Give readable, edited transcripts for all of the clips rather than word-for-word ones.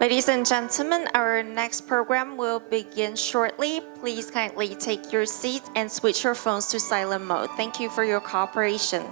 Ladies and gentlemen, our next program will begin shortly. Please kindly take your seats and switch your phones to silent mode. Thank you for your cooperation.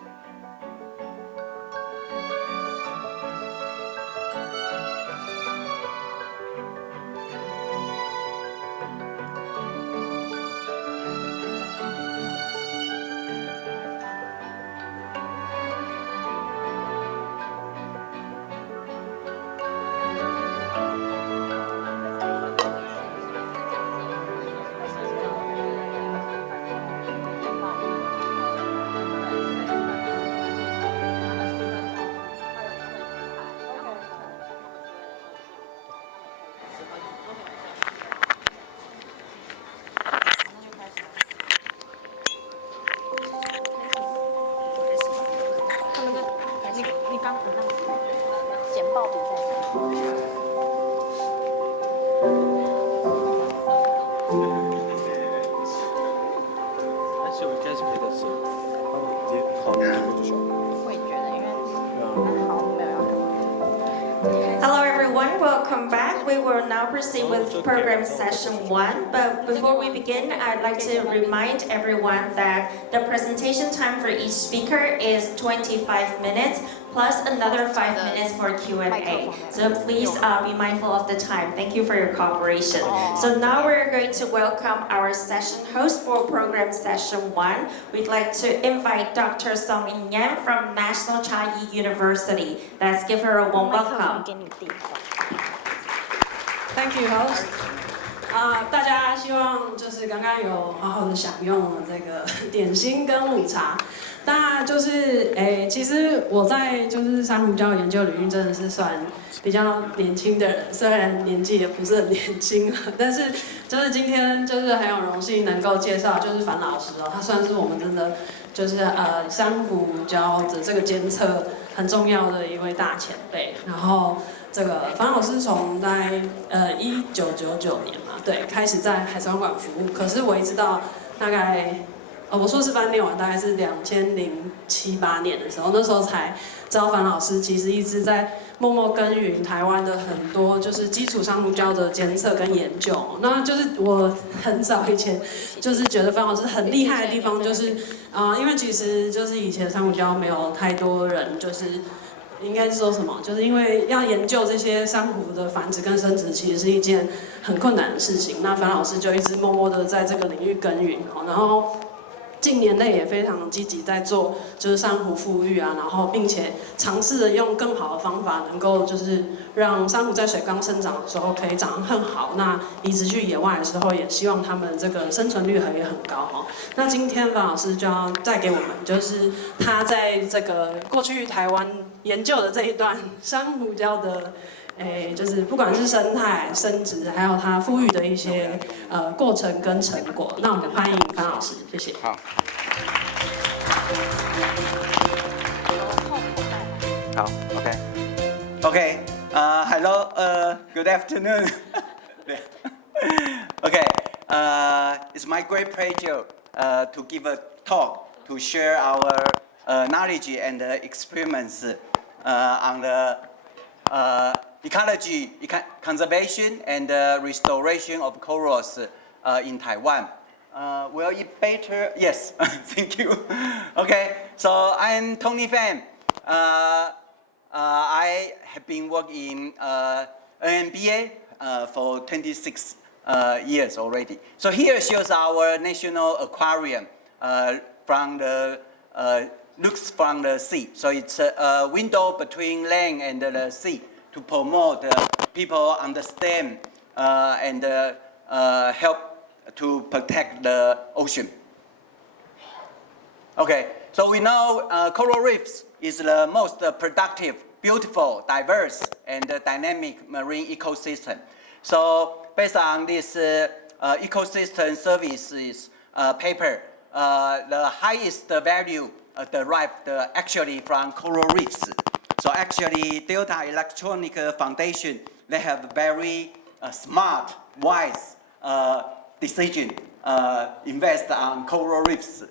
Hello everyone, welcome back. We will now proceed with program session 1. But before we begin, I'd like to remind everyone that the presentation time for each speaker is 25 minutes plus another 5 minutes for Q&A. So please be mindful of the time. Thank you for your cooperation. So now we're going to welcome our session host for program session 1. We'd like to invite Dr. Song Yan from National Chiayi University. Let's give her a warm welcome. Thank you, host. 大家希望就是刚刚有好好的享用这个点心跟午茶。那就是其实我在就是珊瑚礁研究领域真的是算比较年轻的人，虽然年纪也不是很年轻了，但是就是今天就是很有荣幸能够介绍就是樊老师哦，他算是我们真的就是珊瑚礁的这个监测很重要的一位大前辈。然后这个樊老师从在1999年嘛，对，开始在海参馆服务，可是我一直到大概我硕士班念完大概是2007、8年的时候，那时候才知道樊老师其实一直在默默耕耘台湾的很多就是基础珊瑚礁的监测跟研究。那就是我很早以前就是觉得樊老师很厉害的地方，就是因为其实就是以前珊瑚礁没有太多人就是。应该是说什么？就是因为要研究这些珊瑚的繁殖跟生殖，其实是一件很困难的事情。那樊老师就一直默默的在这个领域耕耘，然后近年内也非常积极在做，就是珊瑚复育啊，然后并且尝试着用更好的方法，能够就是让珊瑚在水缸生长的时候可以长得更好。那移植去野外的时候，也希望它们这个生存率也很高哈。那今天樊老师就要带给我们，就是他在这个过去台湾研究的这一段珊瑚礁的。就是不管是生态、生殖，还有它复育的一些过程跟成果。那我们欢迎樊老师，谢谢。好。好 ，OK。Hello. Good afternoon. Okay. It's my great pleasure to give a talk to share our knowledge and experiments on the ecology, conservation, and restoration of corals in Taiwan. Will it better? Yes, thank you. Okay, so I'm Tony Fan. I have been working in NMBA for 26 years already. So here shows our national aquarium from the looks from the sea. So it's a window between land and the sea, to promote people understand and help to protect the ocean. Okay, so we know coral reefs is the most productive, beautiful, diverse, and dynamic marine ecosystem. So based on this ecosystem services paper, the highest value derived actually from coral reefs. So actually, Delta Electronic Foundation, they have very smart, wise decision invest on coral reefs.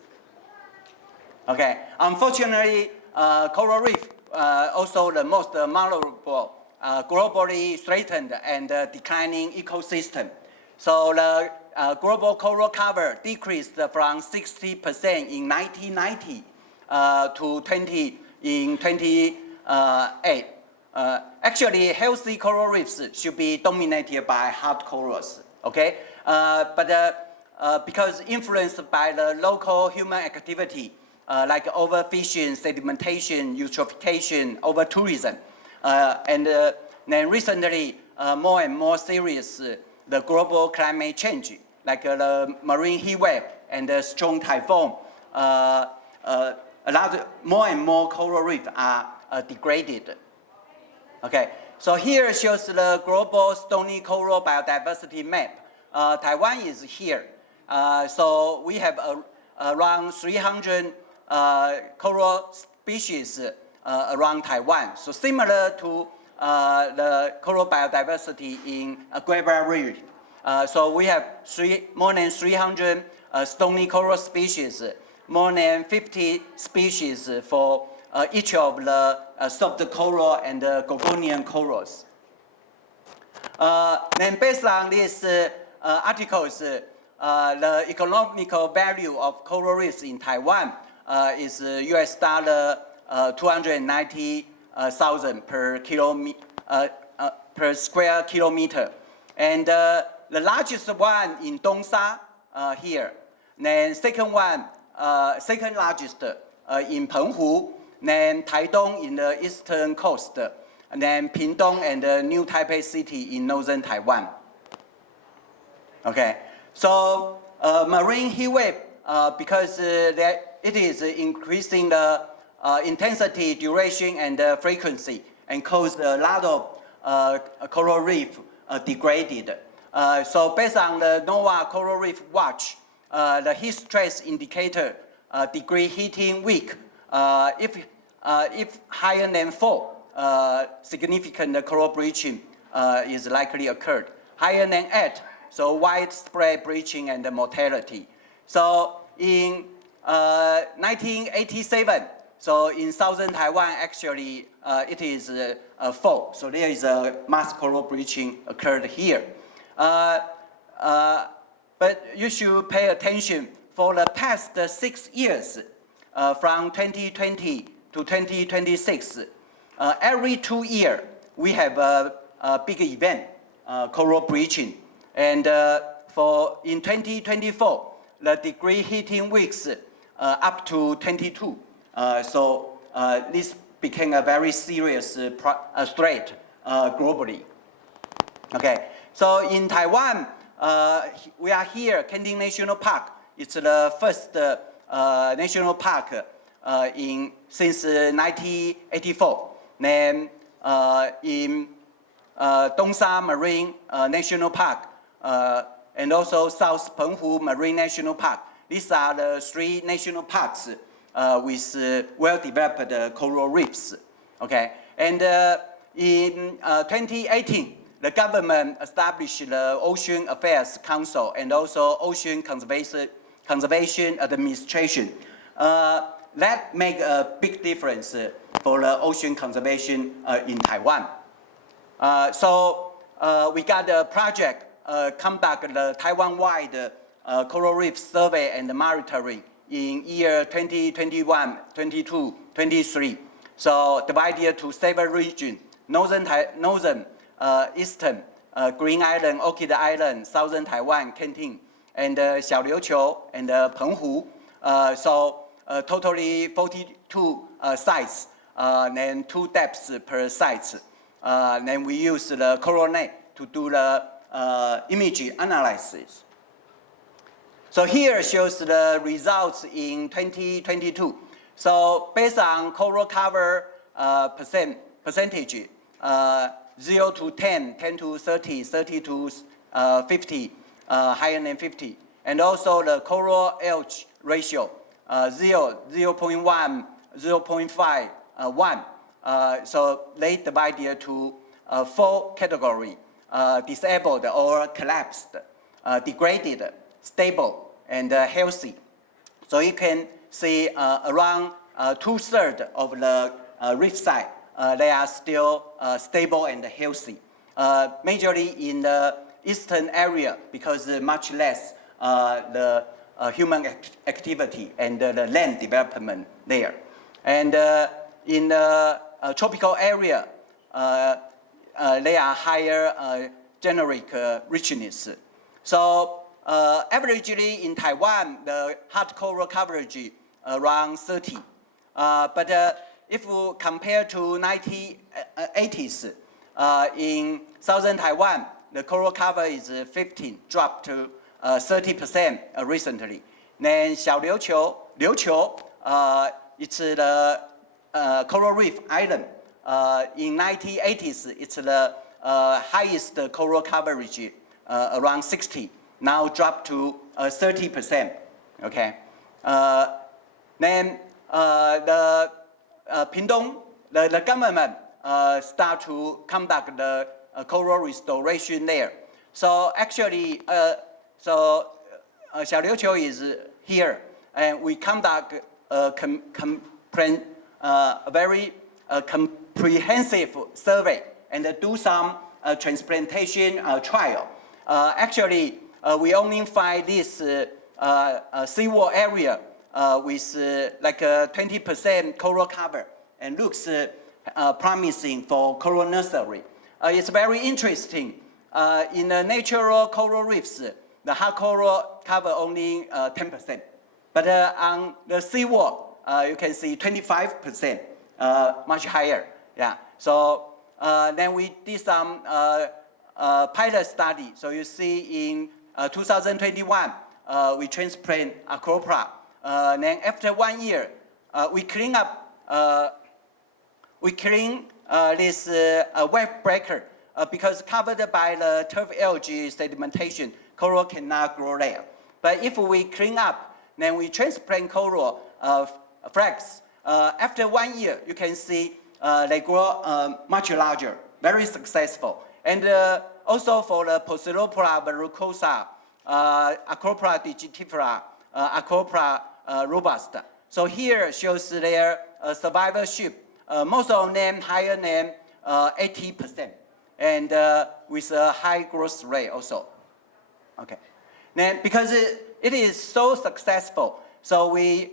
Okay. Unfortunately, coral reef also the most vulnerable globally threatened and declining ecosystem. So the global coral cover decreased from 60% in 1990 to 20 in 28. Actually, healthy coral reefs should be dominated by hard corals, okay? Because influenced by the local human activity, like overfishing, sedimentation, eutrophication, over-tourism, and then recently, more and more serious, the global climate change, like the marine heat wave and the strong typhoon, more and more coral reefs are degraded. Okay, so here shows the global stony coral biodiversity map. Taiwan is here. So we have around 300 coral species around Taiwan. So similar to the coral biodiversity in Great Barrier Reef. So we have more than 300 stony coral species, more than 50 species for each of the soft coral and the Gorgonian corals. Then based on these articles, the economical value of coral reefs in Taiwan is US dollar 290,000 per square kilometer. And the largest one in Dongsha here. Then second one, second largest in Penghu. Then Taidong in the eastern coast. And then Pingdong and New Taipei City in northern Taiwan. Okay, so marine heat wave, because it is increasing the intensity, duration, and frequency, and caused a lot of coral reef degraded. So based on the NOAA Coral Reef Watch, the heat stress indicator degree heating weak. If higher than 4, significant coral bleaching is likely occurred. Higher than 8, so widespread bleaching and mortality. So in 1987, so in southern Taiwan, actually it is 4. So there is a mass coral bleaching occurred here. But you should pay attention for the past 6 years, from 2020 to 2026. Every 2 years, we have a big event, coral bleaching. And in 2024, the degree heating weeks up to 22. So this became a very serious threat globally. Okay, so in Taiwan, we are here, Kenting National Park. It's the first national park since 1984. Then in Dongsha Marine National Park, and also South Penghu Marine National Park. These are the 3 national parks with well-developed coral reefs. Okay, and in 2018, the government established the Ocean Affairs Council and also Ocean Conservation Administration. That make a big difference for the ocean conservation in Taiwan. So we got a project conduct the Taiwan-wide coral reef survey and monitoring in year 2021, 22, 23. So divided to 7 regions: northern, eastern, Green Island, Orchid Island, southern Taiwan, Kenting, and Xiaoliuqiu and Penghu. So totally 42 sites, and 2 depths per site. Then we use the CoralNet to do the image analysis. So here shows the results in 2022. So based on coral cover percentage, 0 to 10, 10 to 30, 30 to 50, higher than 50. And also the coral algae ratio, 0, 0.1, 0.5, 1. So they divided to 4 categories: disabled or collapsed, degraded, stable, and healthy. So you can see around 2/3 of the reef site they are still stable and healthy. Majorly in the eastern area because much less the human activity and the land development there. And in the tropical area, they are higher generic richness. So averagely in Taiwan, the hard coral coverage around 30. But if we compare to 1980s, in southern Taiwan, the coral cover is 15, dropped to 30% recently. Then 小琉球, it's the coral reef island. In 1980s, it's the highest coral coverage, around 60. Now dropped to 30%. Okay. Then the Pingdong, the government start to conduct the coral restoration there. So actually, 小琉球 is here, and we conduct a very comprehensive survey and do some transplantation trial. Actually, we only find this seawall area with like a 20% coral cover and looks promising for coral nursery. It's very interesting. In the natural coral reefs, the hard coral cover only 10%. But on the seawall, you can see 25%, much higher. Yeah. So then we did some pilot study. So you see in 2021, we transplant Acropora. Then after 1 year, we clean up, this wave breaker because covered by the turf algae sedimentation, coral cannot grow there. But if we clean up, then we transplant coral flags. After 1 year, you can see they grow much larger, very successful. And also for the Posidophora verrucosa, Acropora digitifera, Acropora robusta. So here shows their survivorship. Most of them higher than 80%, and with a high growth rate also. Okay. Then because it is so successful, so we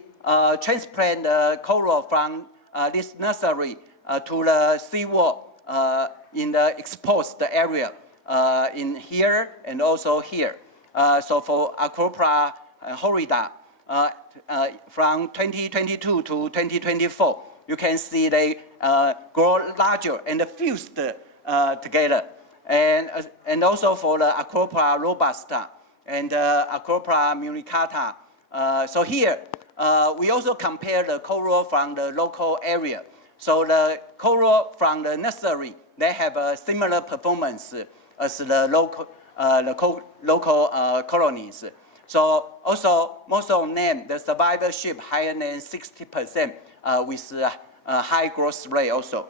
transplant the coral from this nursery to the seawall in the exposed area in here and also here. So for Acropora horrida, from 2022 to 2024, you can see they grow larger and fused together. And also for the Acropora robusta and Acropora muricata. So here, we also compare the coral from the local area. So the coral from the nursery, they have a similar performance as the local colonies. So also, most of them, the survivorship higher than 60% with a high growth rate also.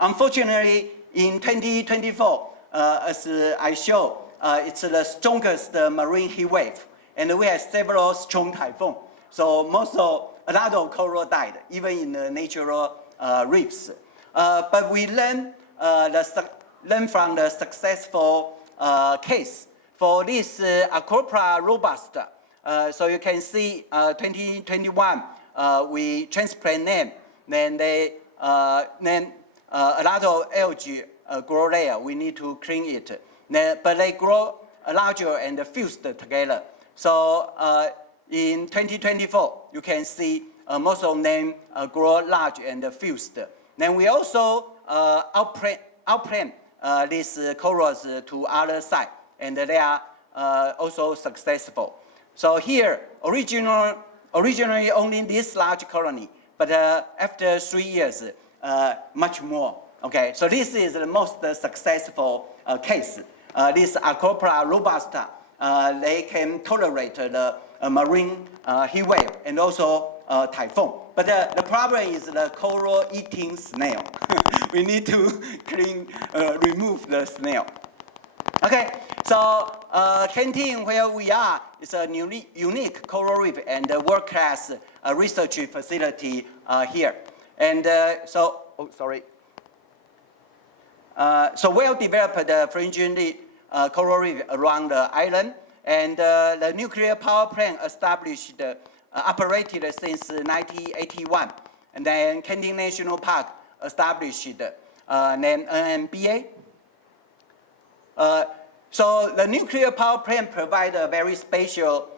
Unfortunately, in 2024, as I show, it's the strongest marine heat wave, and we have several strong typhoons. So a lot of coral died, even in the natural reefs. But we learn from the successful case. For this Acropora robusta, so you can see 2021, we transplant them, then a lot of algae grow there. We need to clean it. But they grow larger and fused together. So in 2024, you can see most of them grow large and fused. Then we also outplant these corals to other sites, and they are also successful. So here, originally only this large colony, but after 3 years, much more. Okay, so this is the most successful case. This Acropora robusta, they can tolerate the marine heat wave and also typhoon. But the problem is the coral eating snail. We need to remove the snail. Okay, so Canteen, where we are, is a unique coral reef and a world-class research facility here. And so well-developed fringing coral reef around the island, and the nuclear power plant established, operated since 1981, and then Kenting National Park established, named NMBA. So the nuclear power plant provides a very special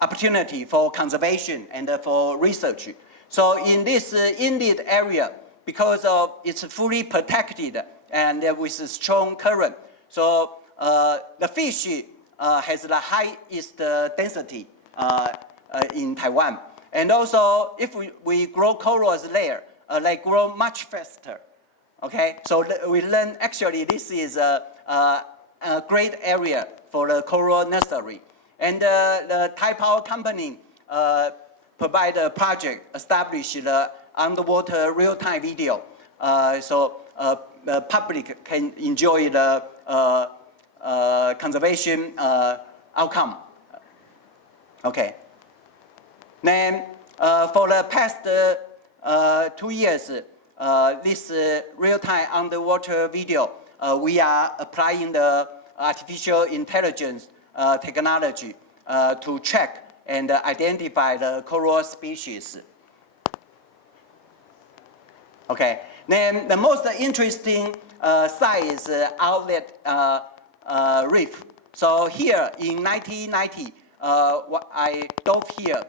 opportunity for conservation and for research. So in this inlet area, because of it's fully protected and with a strong current, so the fish has the highest density in Taiwan. And also, if we grow corals there, they grow much faster. Okay, so we learn actually this is a great area for the coral nursery. And the Thai Power Company provide a project, establish the underwater real-time video, so the public can enjoy the conservation outcome. Okay. Then for the past 2 years, this real-time underwater video, we are applying the artificial intelligence technology to track and identify the coral species. Okay, then the most interesting site is outlet reef. So here in 1990, I dove here,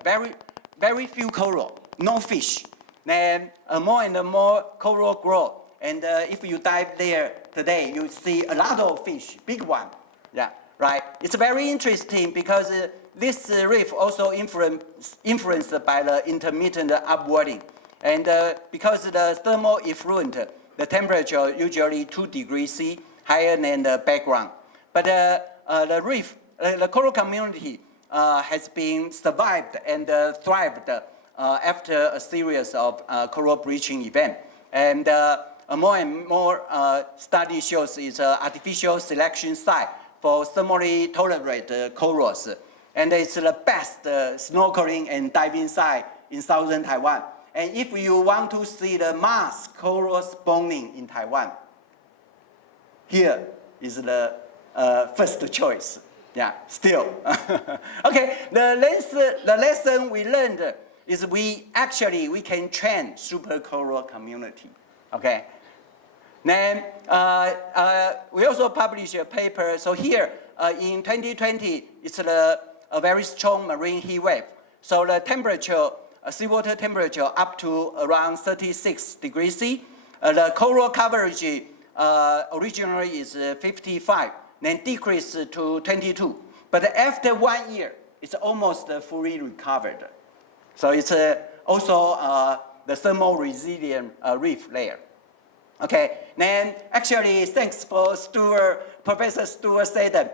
very few coral, no fish. Then more and more coral grow, and if you dive there today, you see a lot of fish, big one. Yeah, right. It's very interesting because this reef also influenced by the intermittent upwelling, and because the thermal effluent, the temperature usually 2 degrees C higher than the background. But the reef, the coral community has been survived and thrived after a series of coral bleaching events. And more and more study shows it's an artificial selection site for thermally tolerant corals. And it's the best snorkeling and diving site in southern Taiwan. And if you want to see the mass coral spawning in Taiwan, here is the first choice. Yeah, still. Okay, the lesson we learned is we can train super coral community. Okay. Then we also published a paper. So here in 2020, it's a very strong marine heat wave. So the temperature, seawater temperature up to around 36 degrees C. The coral coverage originally is 55, then decreased to 22. But after 1 year, it's almost fully recovered. So it's also the thermal resilient reef layer. Okay, then actually thanks for Professor Stuart Saden,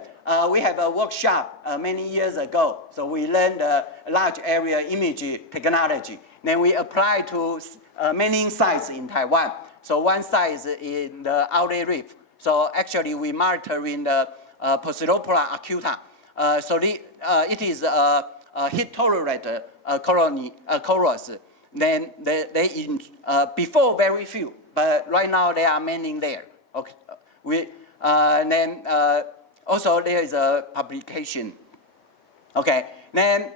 we have a workshop many years ago. So we learned large area image technology. Then we apply to many sites in Taiwan. So one site is in the outlet reef. So actually we monitoring the Posidopola acuta. So it is a heat tolerant corals. Then they before very few, but right now there are many there. Okay, then also there is a publication. Okay, then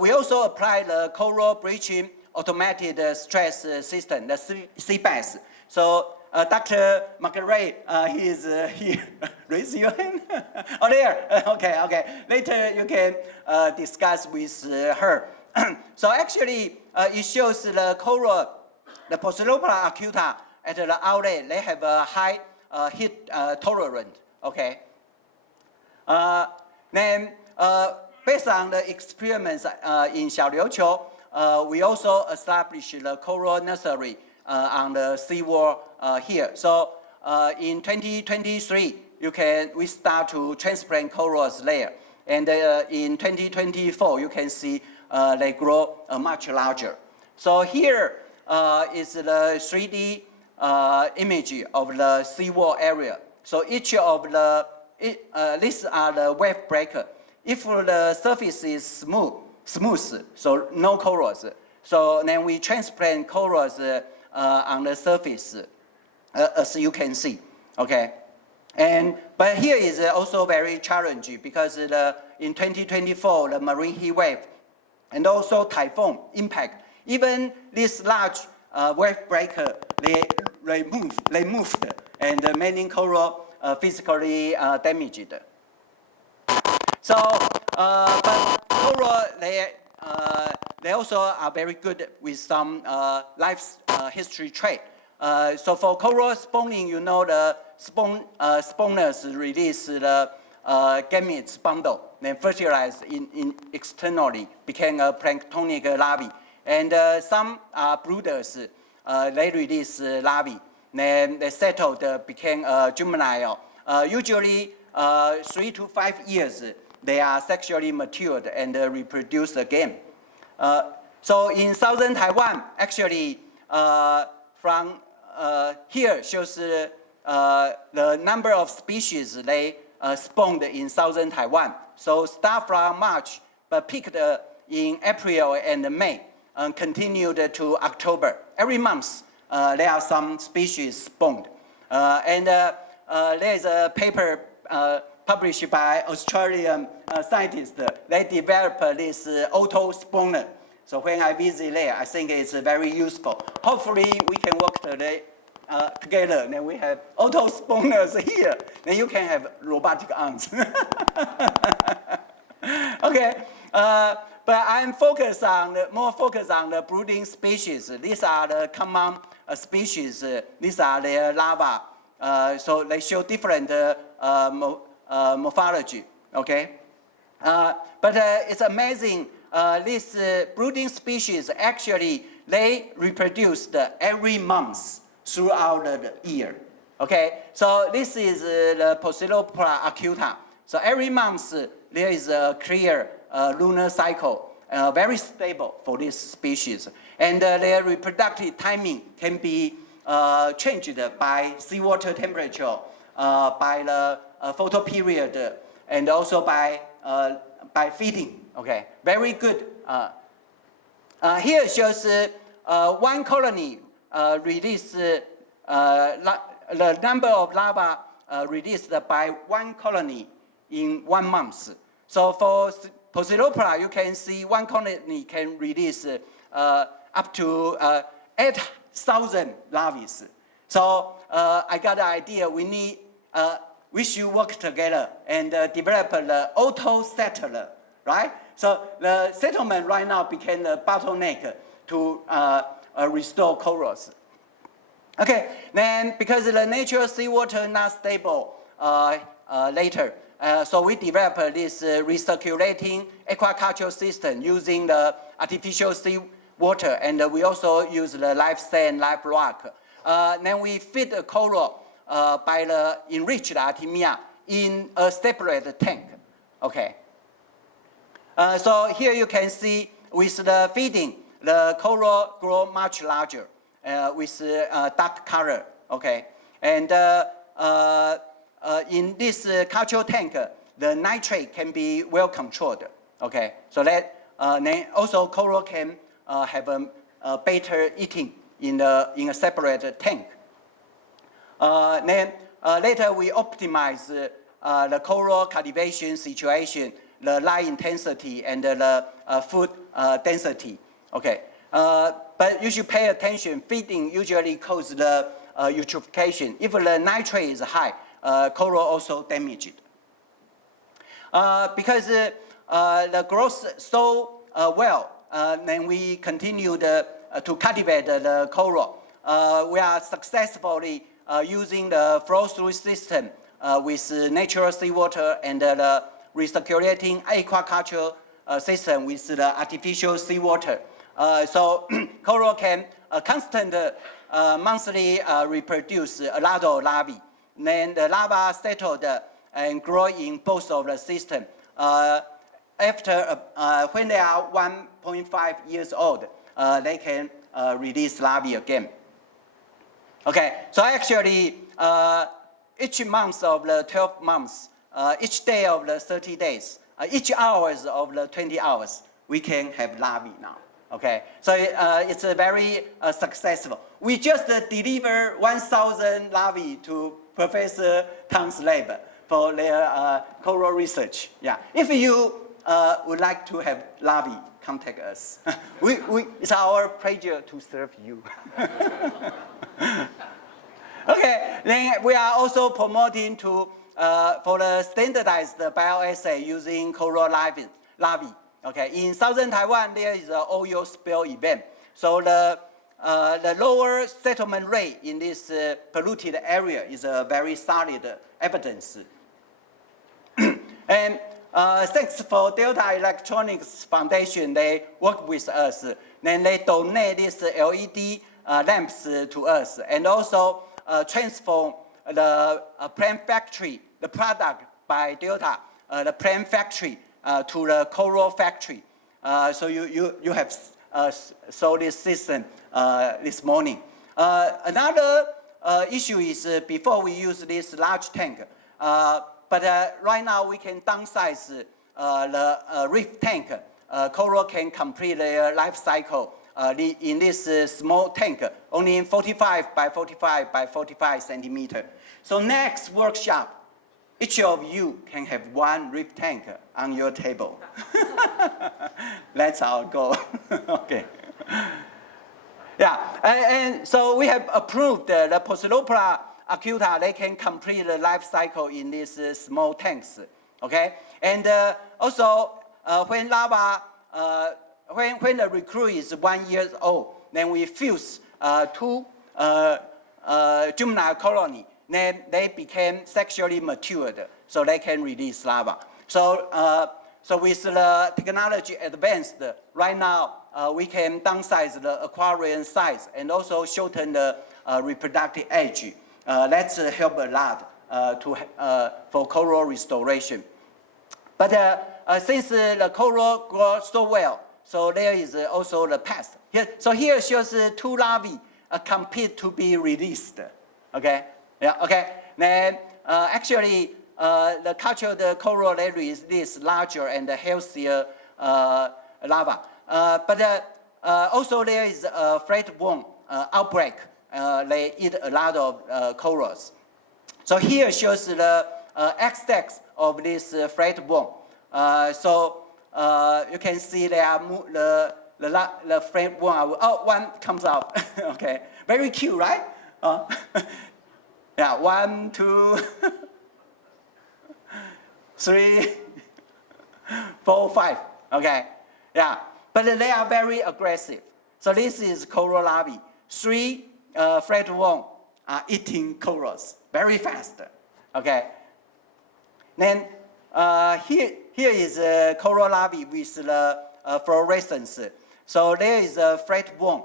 we also apply the coral bleaching automated stress system, the CBAS. So Dr. Margaret, he is here. Raise your hand. Oh, there. Okay. Later you can discuss with her. So actually, it shows the coral, the Posidopola acuta at the outlet, they have a high heat tolerance. Okay. Then based on the experiments in Xiaoliuqiu, we also established the coral nursery on the seawall here. So in 2023, we start to transplant corals there. And in 2024, you can see they grow much larger. So here is the 3D image of the seawall area. So each of these are the wave breaker. If the surface is smooth, so no corals. So then we transplant corals on the surface, as you can see. Okay, but here is also very challenging because in 2024 the marine heat wave and also typhoon impact. Even this large wave breaker, they moved, and many coral physically damaged. So, but coral, they also are very good with some life history trait. So for coral spawning, you know the spawners release the gametes bundle, then fertilize in externally, became a planktonic larvae. And some brooders, they release larvae, then they settled, became juvenile. Usually 3 to 5 years, they are sexually matured and reproduce again. So in southern Taiwan, actually, from here shows the number of species they spawned in southern Taiwan. So start from March, but peaked in April and May, and continued to October. Every month, there are some species spawned. And there is a paper published by Australian scientists. They developed this auto spawner. So when I visit there, I think it's very useful. Hopefully, we can work together. Then we have auto spawners here. Then you can have robotic arms. Okay, but I'm more focused on the brooding species. These are the common species. These are their larvae. So they show different morphology. Okay, but it's amazing. These brooding species actually they reproduce every month throughout the year. Okay, so this is the Posidopola acuta. So every month there is a clear lunar cycle, very stable for this species, and their reproductive timing can be changed by seawater temperature, by the photo period, and also by feeding. Okay, very good. Here shows one colony release the number of larvae released by one colony in 1 month. So for Posidopola, you can see one colony can release up to 8,000 larvae. So I got the idea we should work together and develop the auto settler, right? So the settlement right now became a bottleneck to restore corals. Okay, then because the natural seawater not stable later, so we developed this recirculating aquaculture system using the artificial seawater, and we also use the live sand, live rock. Then we feed the coral by the enriched artemia in a separate tank. Okay. So here you can see with the feeding, the coral grow much larger with dark color. Okay, and in this culture tank, the nitrate can be well controlled. Okay, so that then also coral can have a better eating in a separate tank. Then later we optimize the coral cultivation situation, the light intensity and the food density. Okay, but you should pay attention. Feeding usually causes the eutrophication. If the nitrate is high, coral also damaged. Because the growth so well, then we continue to cultivate the coral. We are successfully using the flow-through system with natural seawater and the recirculating aquaculture system with the artificial seawater. So coral can constant monthly reproduce a lot of larvae. Then the larvae settled and grow in both of the system. After when they are 1.5 years old, they can release larvae again. Okay, so actually each month of the 12 months, each day of the 30 days, each hours of the 20 hours, we can have larvae now. Okay, so it's a very successful. We just deliver 1,000 larvae to Professor Tang's lab for their coral research. Yeah, if you would like to have larvae, contact us. It's our pleasure to serve you. Okay, then we are also promoting to for the standardized bioassay using coral larvae. Okay, in southern Taiwan there is an oil spill event, so the lower settlement rate in this polluted area is a very solid evidence. And thanks for Delta Electronics Foundation, they work with us. Then they donate these LED lamps to us, and also transform the plant factory, the product by Delta, the plant factory to the coral factory. So you have saw this system this morning. Another issue is before we use this large tank, but right now we can downsize the reef tank. Coral can complete their life cycle in this small tank, only 45 by 45 by 45 centimeter. So next workshop, each of you can have one reef tank on your table. That's our goal. Okay. Yeah, and so we have approved the Posilopora acuta. They can complete the life cycle in these small tanks. Okay, and also when larva, when the recruit is 1 year old, then we fuse two juvenile colony. Then they became sexually matured, so they can release larva. So, so with the technology advanced, right now we can downsize the aquarium size and also shorten the reproductive age. That's help a lot for coral restoration. But since the coral grows so well, so there is also the pest. So here shows two larvae compete to be released. Okay. Yeah, okay. Then actually, the cultured coral they release larger and healthier larva. But also there is a flatworm outbreak. They eat a lot of corals. So here shows the x-axis of this flatworm. So you can see there are the flatworm. Oh, one comes out. Okay, very cute, right? Yeah, 1, 2, 3, 4, 5. Okay, yeah, but they are very aggressive. So this is coral larvae. 3 flatworm are eating corals very fast. Okay. Then here is a coral larvae with the fluorescence. So there is a flatworm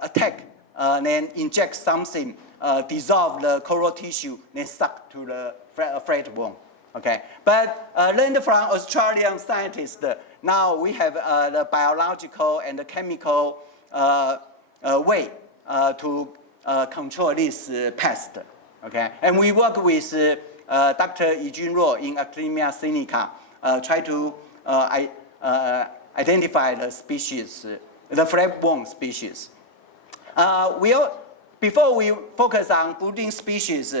attack, then inject something. Dissolve the coral tissue, then suck to the flatworm. Okay, but learned from Australian scientists, now we have the biological and the chemical way to control this pest. Okay, and we work with Dr. Yi Junruo in Academia Sinica, try to identify the species, the flatworm species. Before we focus on breeding species,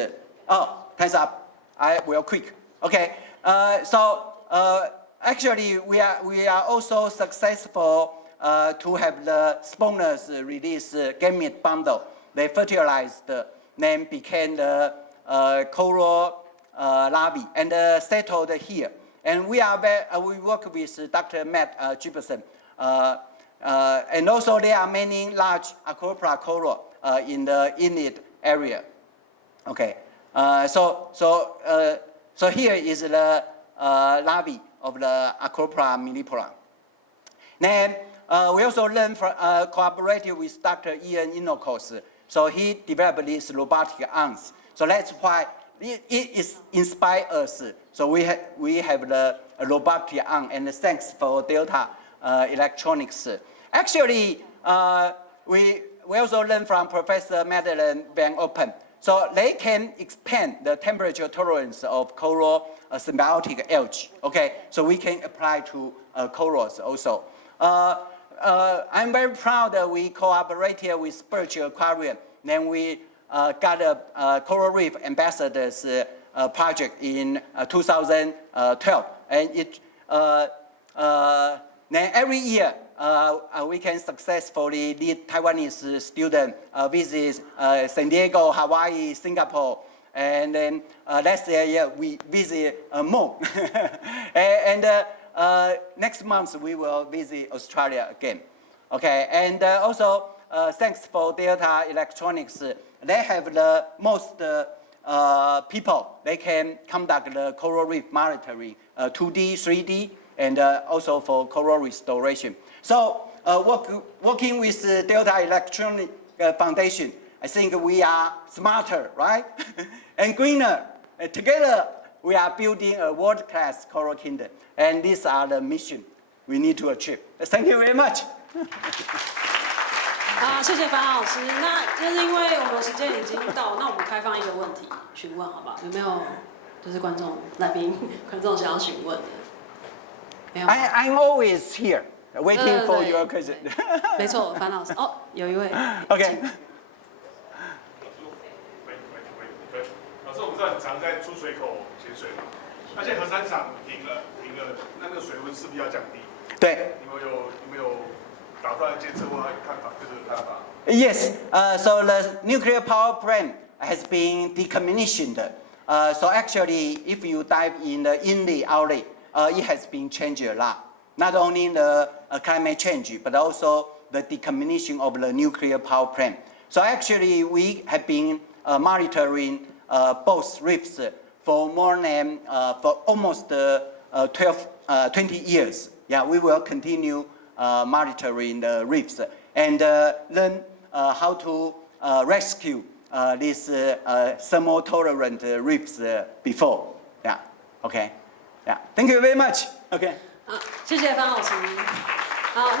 time's up. I will quick. Okay. So actually, we are also successful to have the spawners release gamete bundle. They fertilized, then became the coral larvae and settled here. And we work with Dr. Matt Gibson. And also there are many large Acropora coral in the inlet area. Okay, so here is the larvae of the Acropora millipora. Then we also learned from collaborated with Dr. Ian Inokos. So he developed these robotic arms. So that's why it is inspired us. So we have the robotic arm, and thanks for Delta Electronics. Actually, we also learned from Professor Madeleine Van Oppen. So they can expand the temperature tolerance of coral symbiotic algae. Okay, so we can apply to corals also. I'm very proud that we collaborated with Birch Aquarium. Then we got a coral reef ambassadors project in 2012, and then every year we can successfully lead Taiwanese students visit San Diego, Hawaii, Singapore, and then last year we visit more. and next month we will visit Australia again. Okay, and also thanks for Delta Electronics, they have the most people. They can conduct the coral reef monitoring, 2D, 3D, and also for coral restoration. So working with Delta Electronic Foundation, I think we are smarter, right? and greener. Together, we are building a world-class coral kingdom. And these are the mission we need to achieve. Thank you very much. 谢谢樊老师。那就是因为我们时间已经到，那我们开放一个问题询问，好不好？有没有就是观众来宾观众想要询问的？没有。I'm always here waiting for your question. 没错，樊老师。哦，有一位。OK。老师，我们知道你常在出水口潜水嘛，而且核三厂停了，那个水温是不是要降低？对。有没有打算监测或看法？这个看法 Yes. So the nuclear power plant has been decommissioned. So actually, if you dive in the inlet outlet, it has been changed a lot. Not only the climate change, but also the decommission of the nuclear power plant. So actually, we have been monitoring both reefs for more than for almost 20 years. Yeah, we will continue monitoring the reefs and learn how to rescue these thermal-tolerant reefs before. Yeah. Okay. Yeah. Thank you very much. Okay. 谢谢樊老师。好。